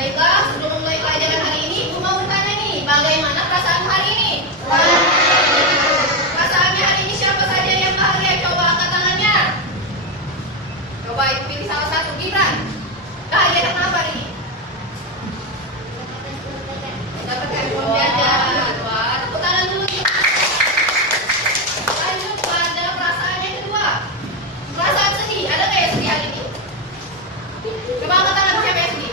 Baiklah, sebelum memulai pelajaran hari ini, Ibu mau bertanya nih, bagaimana perasaan hari ini? Perasaannya hari ini siapa saja yang bahagia? Coba angkat tangannya. Coba Ibu pilih salah satu. Gibran, bahagia kenapa hari ini? Dapat handphone jajan. Wah, tepuk tangan dulu. Lanjut pada perasaan yang kedua. Perasaan sedih, ada nggak yang sedih hari ini? Coba angkat tangan siapa yang sedih?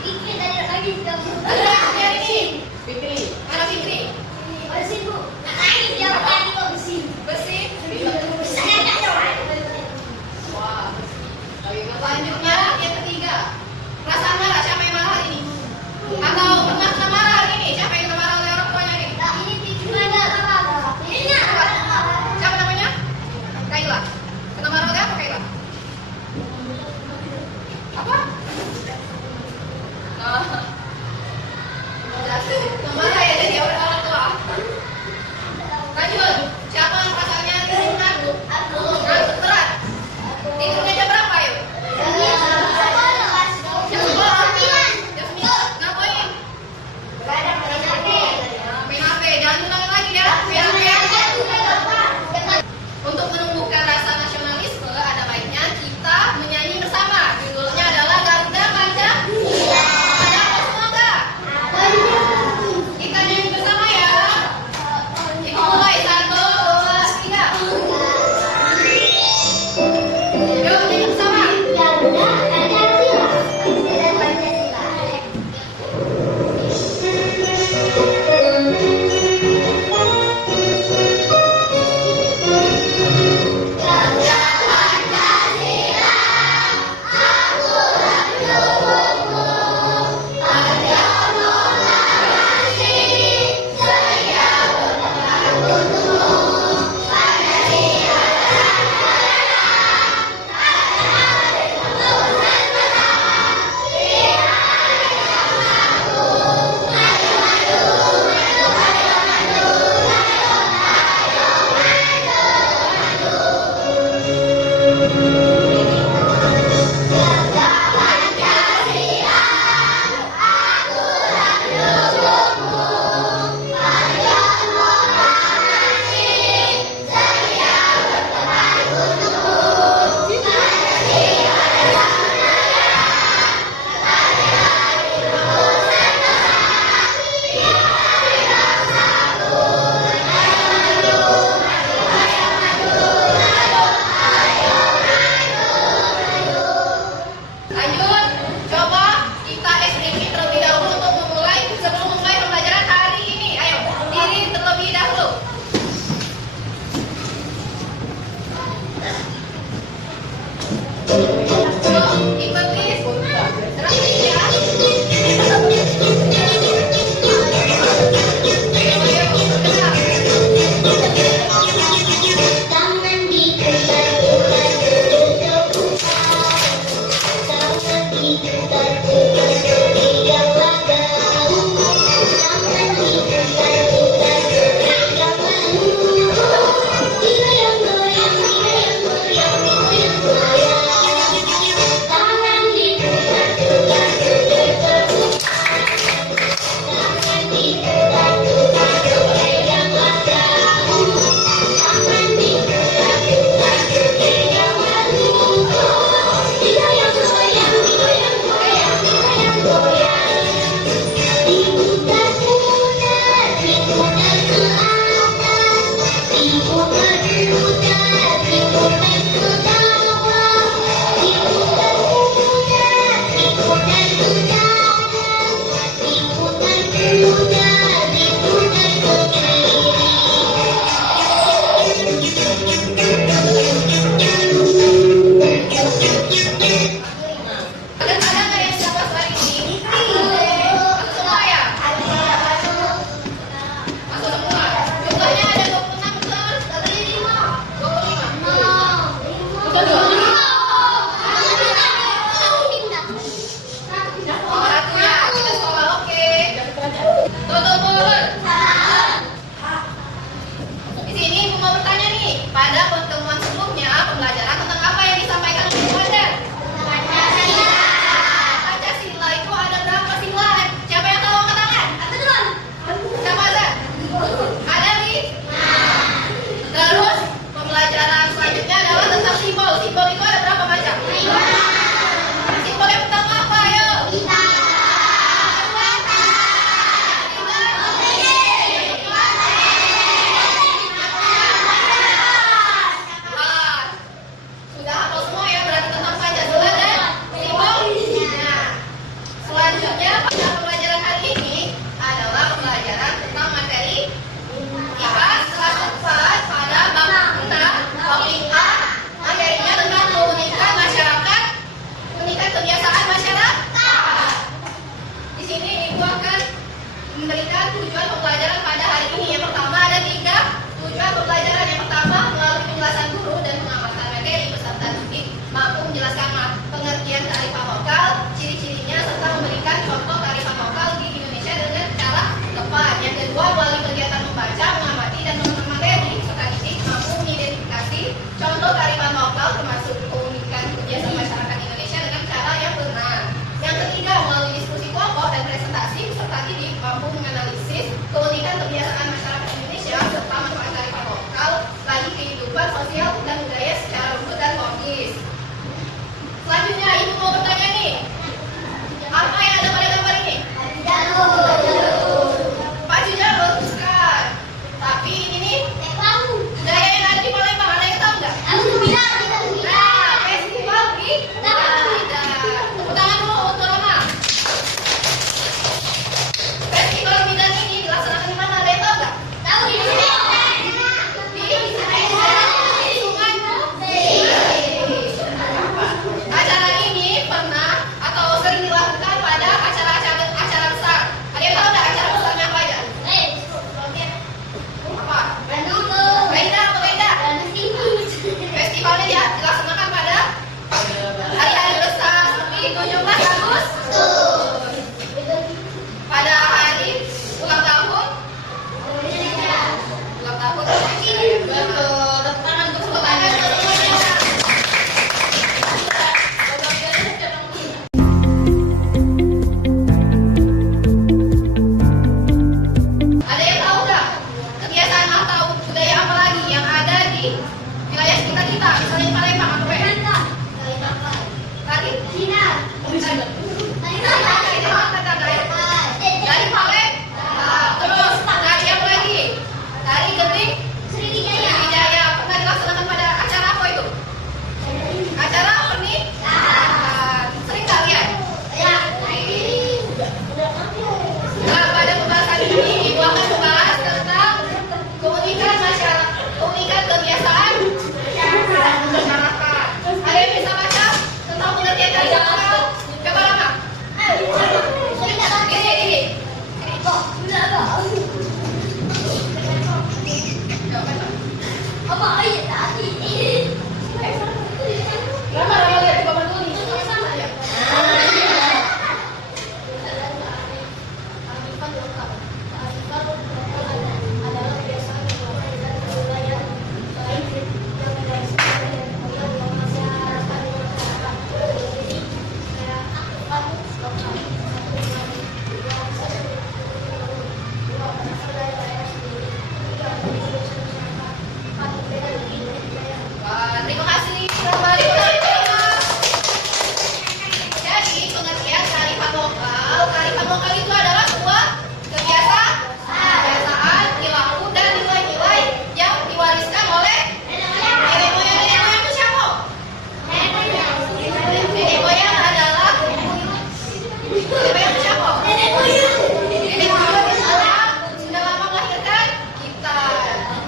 Selanjutnya pada pembelajaran hari ini adalah pembelajaran tentang materi IPA kelas 4 pada bab 6 topik A, materinya tentang keunikan masyarakat, keunikan kebiasaan masyarakat. Di sini Ibu akan memberikan tujuan pembelajaran pada hari ini. Yang pertama ada 3 tujuan pembelajaran. Yang pertama melalui penjelasan guru dan pengamatan materi peserta didik mampu menjelaskan pengertian kearifan lokal, ciri-cirinya serta memberikan contoh kearifan lokal di Indonesia dengan cara tepat. Yang kedua melalui kegiatan membaca, mengamati dan mengenal materi peserta didik mampu mengidentifikasi contoh kearifan lokal termasuk keunikan kebiasaan masyarakat Indonesia dengan cara yang benar. Yang ketiga melalui diskusi kelompok dan presentasi peserta didik mampu menganalisis keunikan kebiasaan masyarakat Indonesia serta manfaat kearifan lokal bagi kehidupan sosial dan budaya secara runtut dan logis. Selanjutnya Ibu mau bertanya nih, apa yang ada pada gambar ini? Baju jalur, bukan. Tapi ini nih budaya yang ada di Palembang, ada yang tahu nggak? Nah, festival Bidar. Tepuk tangan dulu untuk Roma. Festival Bidar ini dilaksanakan di mana? Ada yang tahu nggak? Di Sungai Acara ini pernah atau sering dilakukan pada acara besar. Ada yang tahu nggak acara besarnya apa aja? Apa? Beda atau beda? Festivalnya ya dilaksanakan pada hari-hari besar seperti 17 Agustus. Pada hari ulang tahun. Ulang tahun. Betul. Tepuk tangan untuk semuanya. Ada yang tahu nggak kebiasaan atau budaya apa lagi yang ada di wilayah sekitar kita, misalnya di Palembang atau Tadi? Dari Palembang. Terus dari apa lagi? Dari Genting Sriwijaya. Pernah dilaksanakan pada acara apa itu? Acara pernikahan. Sering nggak lihat? Nah, pada pembahasan ini Ibu akan membahas tentang keunikan masyarakat, keunikan kebiasaan masyarakat. Ada yang bisa baca tentang pengertian kearifan lokal? Coba Rama. Gini. Rama lihat di papan tulis. Sama ya. Wah, terima kasih Rama. Jadi pengertian kearifan lokal itu adalah sebuah kebiasaan, perilaku dan nilai-nilai yang diwariskan oleh nenek moyang. Nenek moyang itu siapa? Nenek moyang adalah nenek moyang itu siapa? Nenek moyang adalah sudah lama melahirkan kita.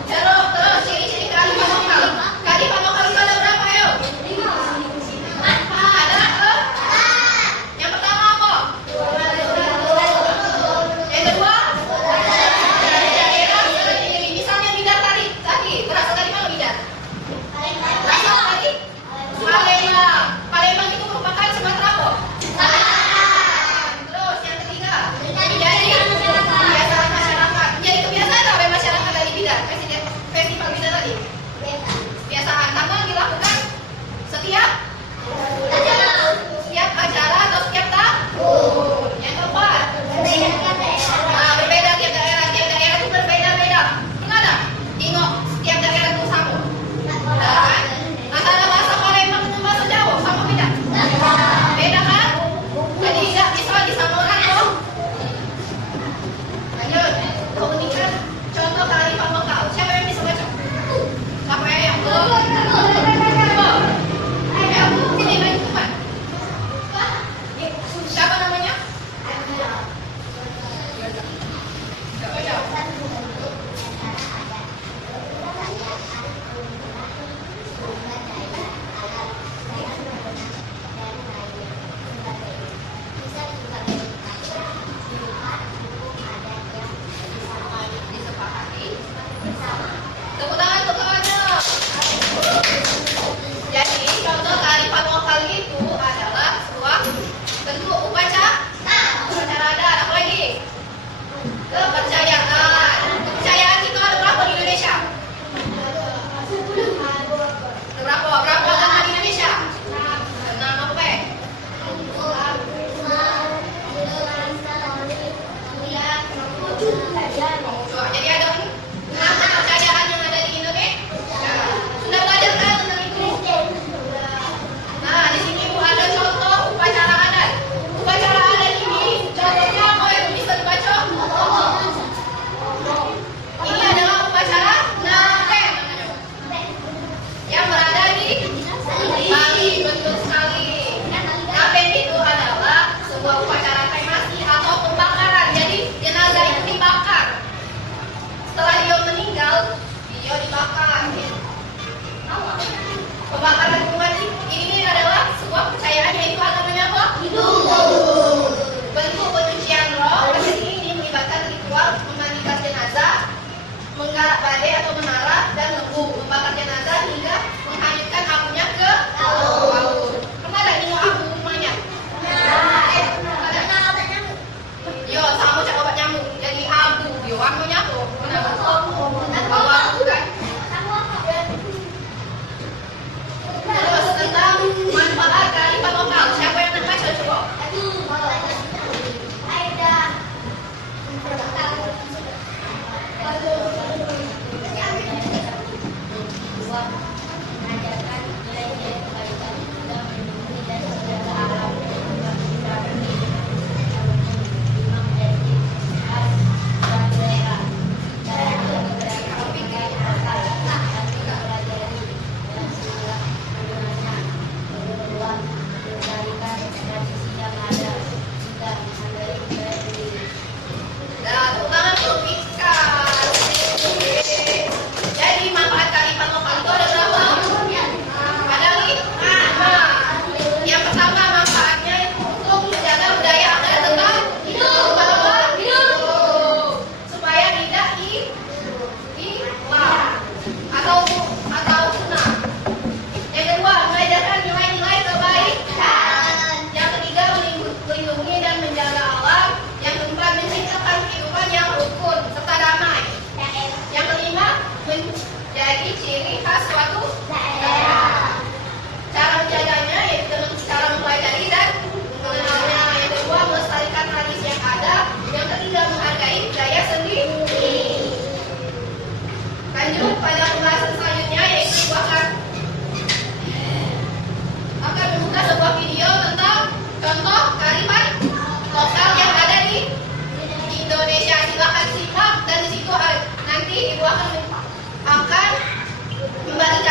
Terus ciri-ciri kearifan lokal. Kearifan lokal itu ada berapa, ayo? Ada yang pertama apa?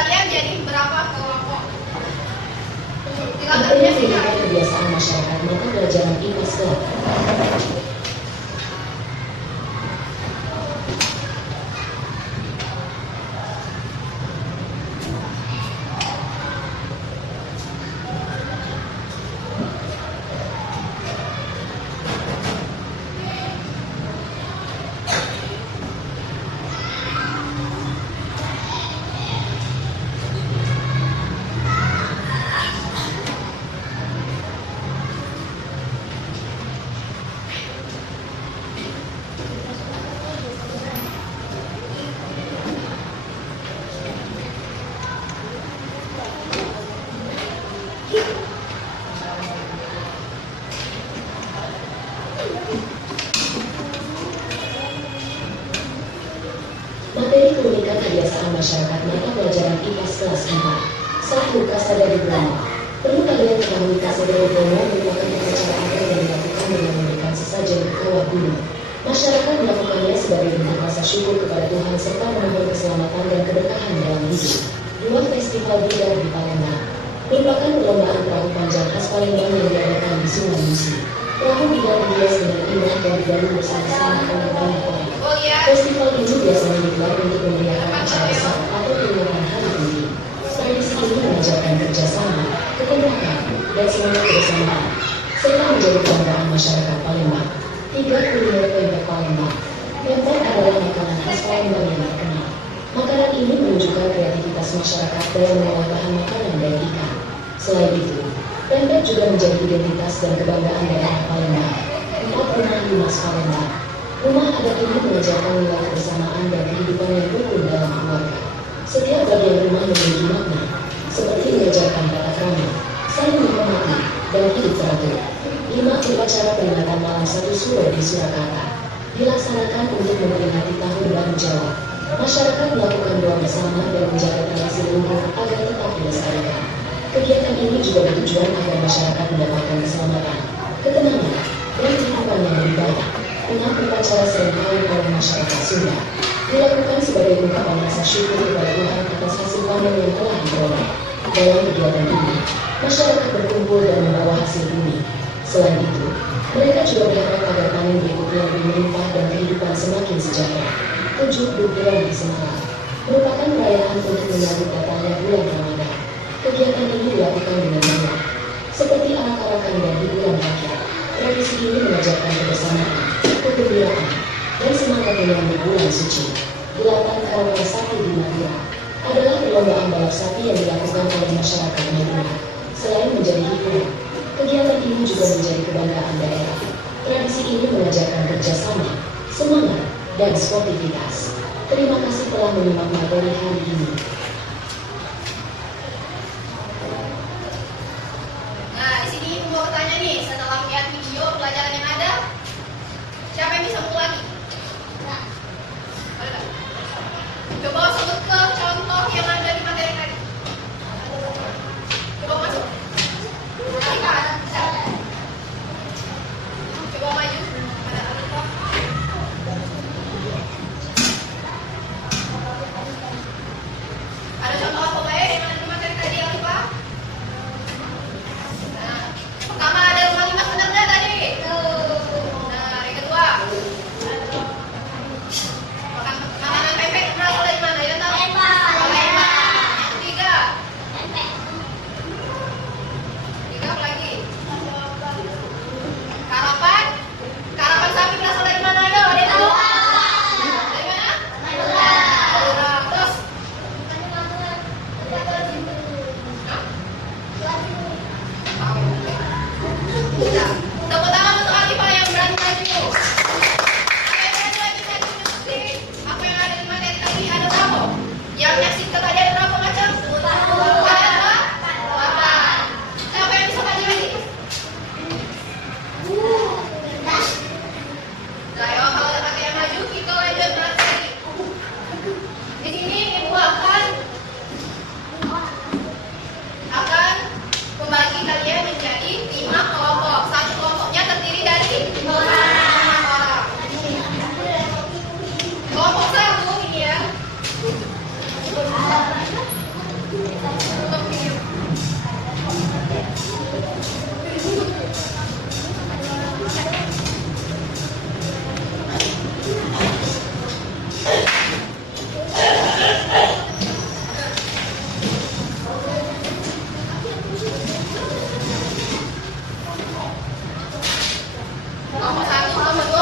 kalian jadi berapa kelompok? Silakan Apa yang menyaksikan. merupakan kebiasaan masyarakat mata pelajaran IPA sekolah? Materi keunikan kebiasaan masyarakat mata pelajaran IPA kelas 4. 1. Kasada di Bromo. Perlu kalian ketahui Kasada di Bromo merupakan upacara adat yang dilakukan dengan memberikan sesajen ke kawah gunung. Masyarakat melakukannya sebagai bentuk rasa syukur kepada Tuhan serta memohon keselamatan dan keberkahan dalam hidup. 2. Festival Bidar di Palembang merupakan perlombaan perahu panjang khas Palembang yang diadakan di Sungai Musi. Perahu bidar dihias dengan indah dan dibangun bersama-sama oleh banyak orang. Festival ini biasanya digelar untuk memeriahkan acara besar atau peringatan hari tinggi. Tradisi ini mengajarkan kerjasama, kekompakan, dan semangat kebersamaan, serta menjadi kebanggaan masyarakat Palembang. 3. Kuliner pempek Palembang. Pempek adalah makanan khas Palembang yang terkenal. Makanan ini menunjukkan kreativitas masyarakat dalam mengolah bahan makanan dan ikan. Selain itu, pempek juga menjadi identitas dan kebanggaan daerah Palembang. 4. Rumah Limas Palembang. Rumah adat ini mengajarkan nilai kebersamaan dan kehidupan yang rukun dalam keluarga. Setiap bagian rumah memiliki makna, seperti mengajarkan tata krama, saling menghormati, dan hidup teratur. 5. Upacara peringatan malam 1 Suro di Surakarta dilaksanakan untuk memperingati Tahun Baru Jawa. Masyarakat melakukan doa bersama dan menjaga tradisi leluhur agar tetap dilestarikan. Kegiatan ini juga bertujuan agar masyarakat mendapatkan keselamatan, ketenangan, dan kehidupan yang lebih baik. 6. Upacara serentakun oleh masyarakat Sunda dilakukan sebagai ungkapan rasa syukur kepada Tuhan atas hasil panen yang telah diperoleh. Dalam kegiatan ini, masyarakat berkumpul dan membawa hasil bumi. Selain itu, mereka juga berharap agar panen berikutnya lebih melimpah dan kehidupan semakin sejahtera. 7. Bulan di Semarang merupakan perayaan untuk menyambut datangnya bulan Ramadan. Kegiatan ini dilakukan dengan meriah, seperti arak-arakan dan hiburan rakyat. Tradisi ini mengajarkan kebersamaan, kegembiraan, dan semangat menyambut bulan suci. 8. Karawang Sapi di Madura adalah perlombaan balap sapi yang dilakukan oleh masyarakat Madura. Selain menjadi hiburan, kegiatan ini juga menjadi kebanggaan daerah. Tradisi ini mengajarkan kerjasama, semangat, dan sportivitas. Terima kasih telah menyimak materi hari ini. Nah, di sini mau bertanya nih, setelah melihat video pelajaran yang ada, siapa yang bisa mengulangi? Boleh nggak? Coba sebut ke contoh yang ada di materi tadi. Coba masuk. Coba maju. Ada apa?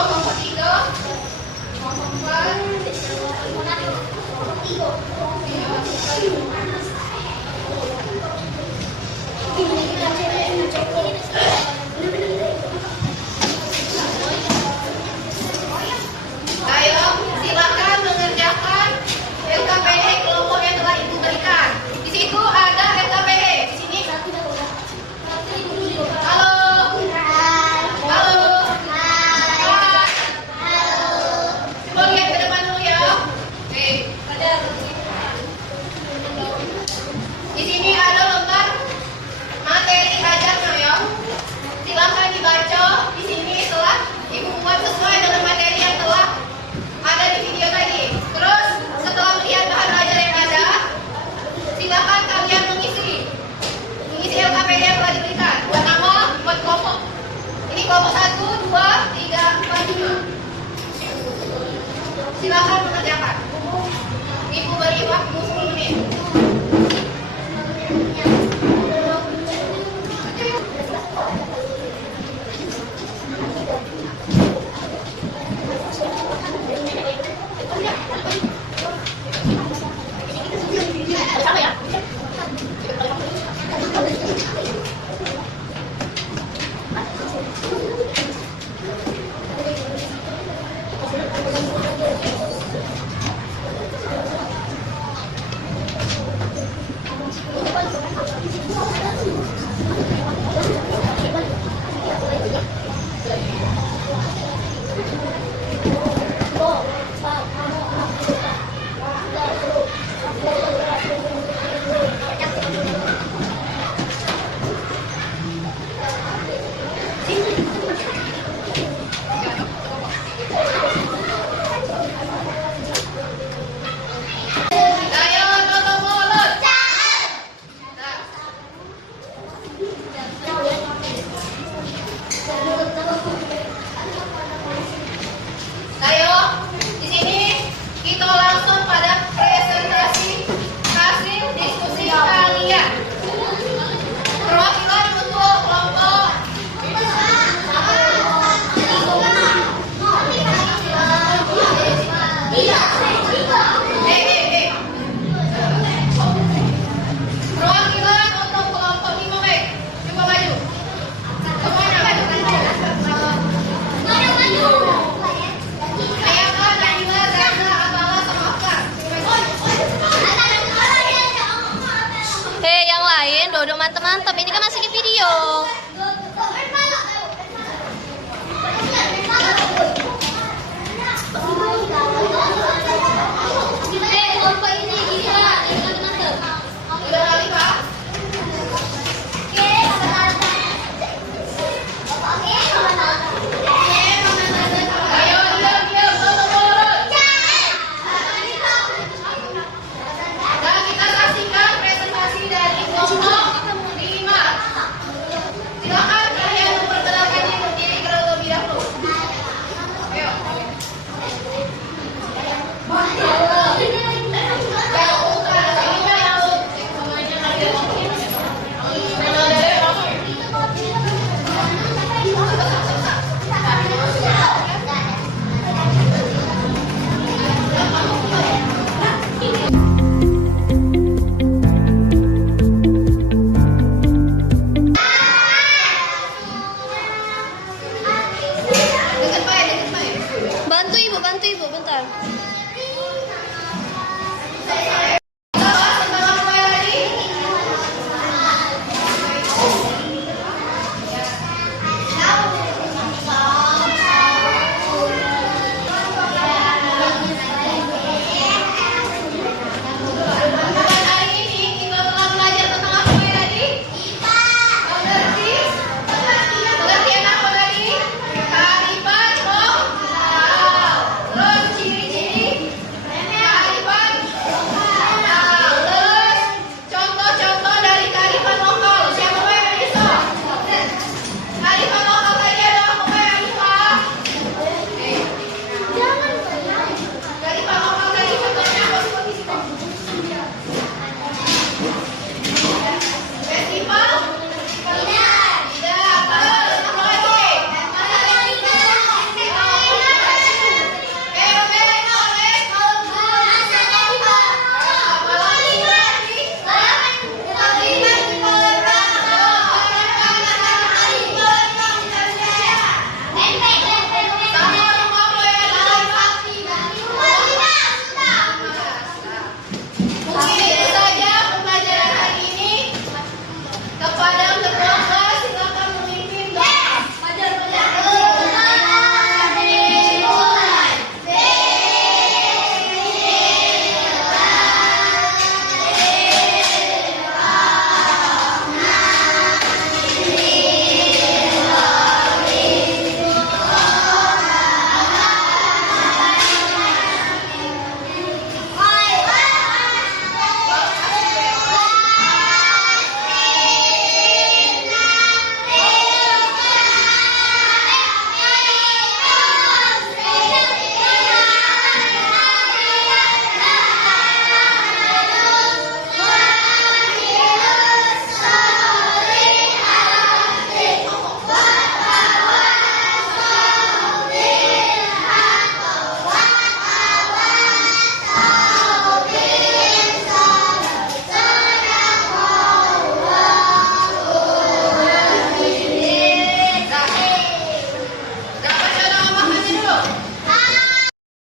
kelompok 3, kelompok 4, ayo silakan mengerjakan LKPD kelompok yang telah ibu berikan. Di situ ada LKPD. Di sini. Halo. Halo. Hai. Coba lihat ke depan dulu ya. Oke. Di sini ada lembar materi ajarnya ya. Silakan dibaca di sini setelah ibu buat sesuai dengan materi yang telah ada di video tadi. Terus setelah melihat bahan ajar yang ada, silakan kalian mengisi LKPD yang telah diberikan. Buat nama, buat kelompok. Ini kelompok 1, 2, 3, 4, 5. Silakan mengerjakan. Ibu beri waktu 10 menit. Ayo tutup mulut. Ayo, di sini kita langsung pada presentasi hasil diskusi kalian. Perwakilan untuk kelompok perwakilan untuk kelompok 5B. Coba maju. Semuanya maju. Ayaka, Naima, Zarna, Amala, sama Afkar. Hei, yang lain duduk mantep-mantep. Ini kan masih di video. Udah kali, Pak? Ayo, diam, tutup mulut. Dan kita saksikan presentasi dari kelompok 5. Silakan kalian memperkenalkan diri terlebih dahulu. Ayo. Bantu ibu bentar.